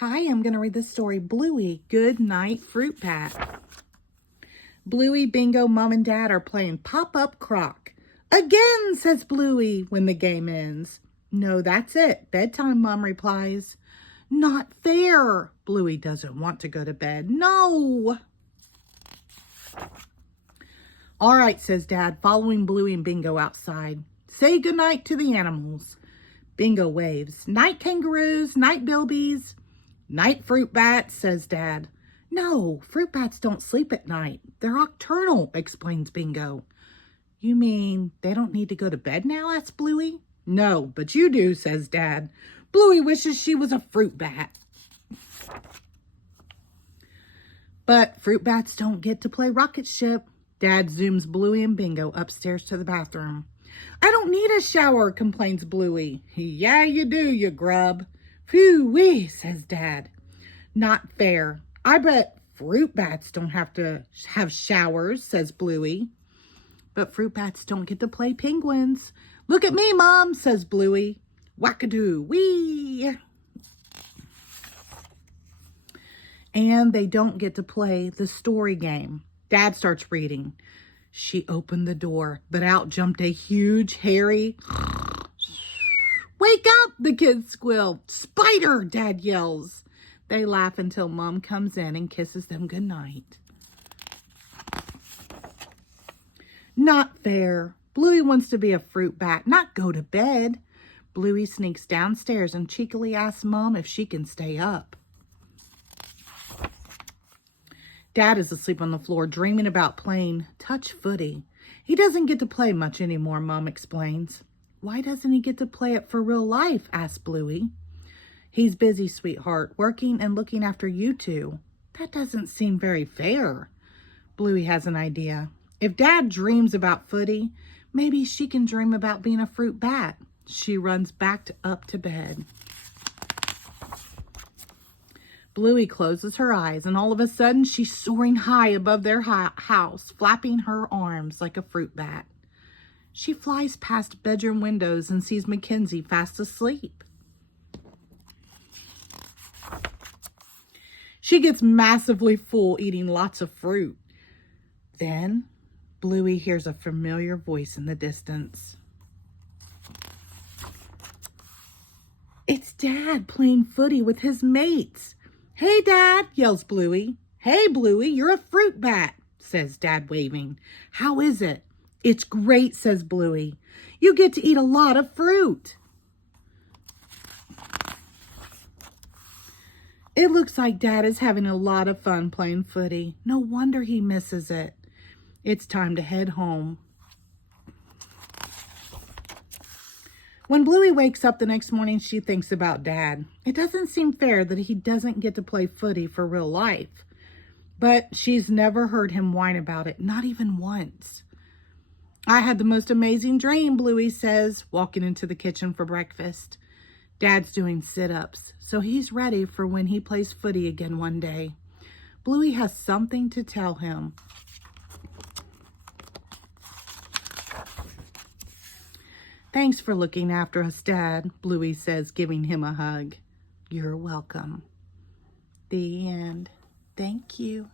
Hi, I'm going to read the story Bluey, Goodnight Fruit Bat. Bluey, Bingo, Mom, and Dad are playing Pop-Up Croc. Again, says Bluey when the game ends. No, that's it. Bedtime, Mom replies. Not fair. Bluey doesn't want to go to bed. No. All right, says Dad, following Bluey and Bingo outside. Say goodnight to the animals. Bingo waves. Night kangaroos, night bilbies. Night fruit bats, says Dad. No, fruit bats don't sleep at night. They're nocturnal, explains Bingo. You mean they don't need to go to bed now, asks Bluey. No, but you do, says Dad. Bluey wishes she was a fruit bat. But fruit bats don't get to play rocket ship. Dad zooms Bluey and Bingo upstairs to the bathroom. I don't need a shower, complains Bluey. Yeah, you do, you grub. Phew-wee, says Dad. Not fair. I bet fruit bats don't have to have showers, says Bluey. But fruit bats don't get to play penguins. Look at me, Mom, says Bluey. Wackadoo-wee. And they don't get to play the story game. Dad starts reading. She opened the door, but out jumped a huge, hairy... Wake up, the kids squeal. Spider, Dad yells. They laugh until Mom comes in and kisses them goodnight. Not fair. Bluey wants to be a fruit bat, not go to bed. Bluey sneaks downstairs and cheekily asks Mom if she can stay up. Dad is asleep on the floor, dreaming about playing touch footy. He doesn't get to play much anymore, Mom explains. Why doesn't he get to play it for real life, asks Bluey. He's busy, sweetheart, working and looking after you two. That doesn't seem very fair. Bluey has an idea. If Dad dreams about footy, maybe she can dream about being a fruit bat. She runs back up to bed. Bluey closes her eyes, and all of a sudden, she's soaring high above their house, flapping her arms like a fruit bat. She flies past bedroom windows and sees Mackenzie fast asleep. She gets massively full, eating lots of fruit. Then, Bluey hears a familiar voice in the distance. It's Dad playing footy with his mates. Hey, Dad, yells Bluey. Hey, Bluey, you're a fruit bat, says Dad, waving. How is it? It's great, says Bluey. You get to eat a lot of fruit. It looks like Dad is having a lot of fun playing footy. No wonder he misses it. It's time to head home. When Bluey wakes up the next morning, she thinks about Dad. It doesn't seem fair that he doesn't get to play footy for real life. But she's never heard him whine about it, not even once. I had the most amazing dream, Bluey says, walking into the kitchen for breakfast. Dad's doing sit-ups, so he's ready for when he plays footy again one day. Bluey has something to tell him. Thanks for looking after us, Dad, Bluey says, giving him a hug. You're welcome. The end. Thank you.